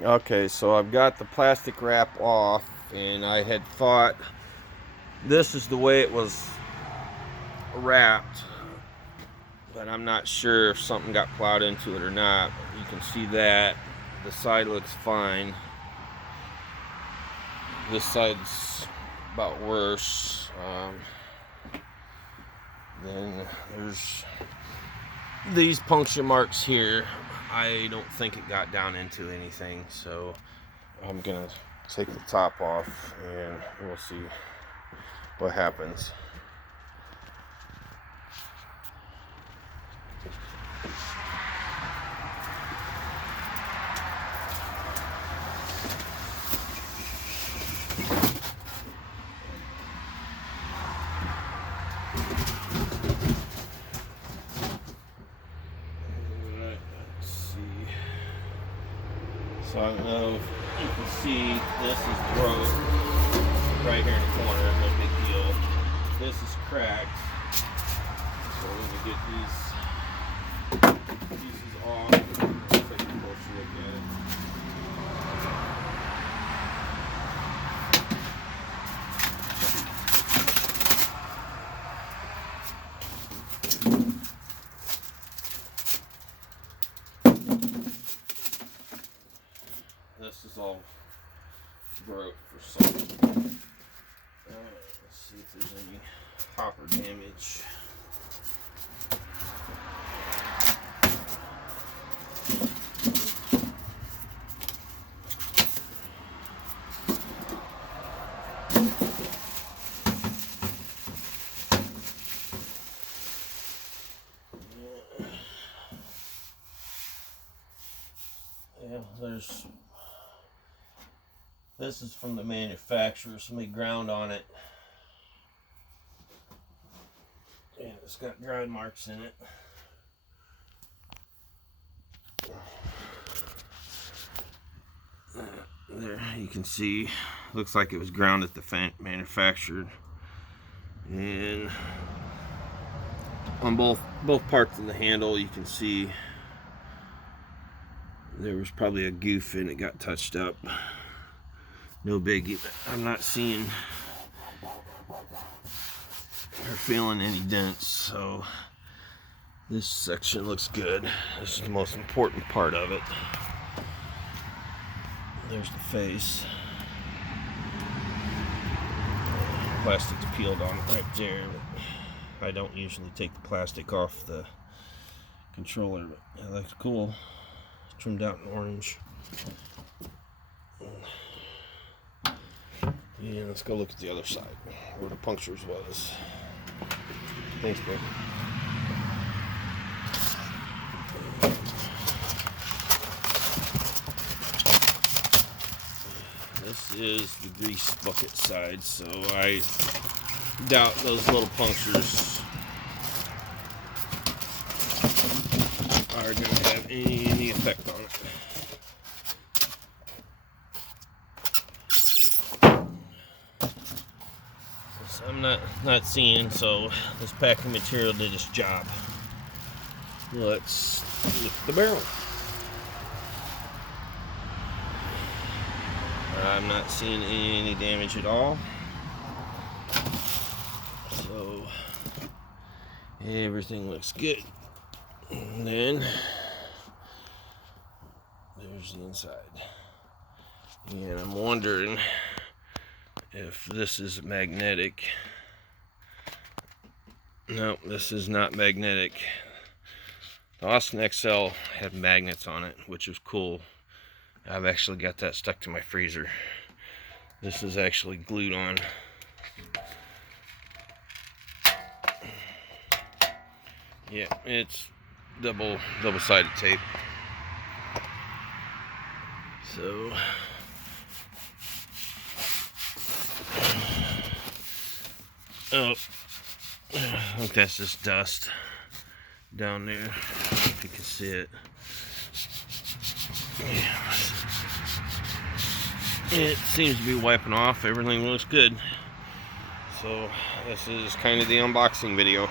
Okay, so I've got the plastic wrap off, and I had thought this is the way it was wrapped, but I'm not sure if something got plowed into it or not. You can see that the side looks fine. This side's about worse. Then there's these puncture marks here. I don't think it got down into anything, so I'm gonna take the top off and we'll see what happens. Alright, let's see. So I don't know if you can see this is broke right here in the corner, no big deal. This is cracked. So we're gonna get these pieces off. Let's take a closer look at it. This is all broke for some. Let's see if there's any hopper damage. Yeah, this is from the manufacturer. Somebody ground on it. And it's got grind marks in it. There, you can see, looks like it was ground at the manufacturer. And on both parts of the handle, you can see there was probably a goof and it got touched up. No biggie, but I'm not seeing or feeling any dents, so this section looks good. This is the most important part of it. There's the face. Plastic's peeled on it right there, but I don't usually take the plastic off the controller, but it looks cool. Trimmed out in orange. Yeah, let's go look at the other side where the punctures was. Thanks, bro. This is the grease bucket side, so I doubt those little punctures are going to have any effect on it. I'm not seeing, so this packing material did its job. Let's lift the barrel. I'm not seeing any damage at all. So everything looks good. And then there's the inside. And I'm wondering if this is magnetic. No, this is not magnetic. The Austin XL had magnets on it, which is cool. I've actually got that stuck to my freezer. This is actually glued on. Yeah, it's double-sided tape. So oh, I think that's just dust down there, if you can see it. Yeah. It seems to be wiping off. Everything looks good. So this is kind of the unboxing video.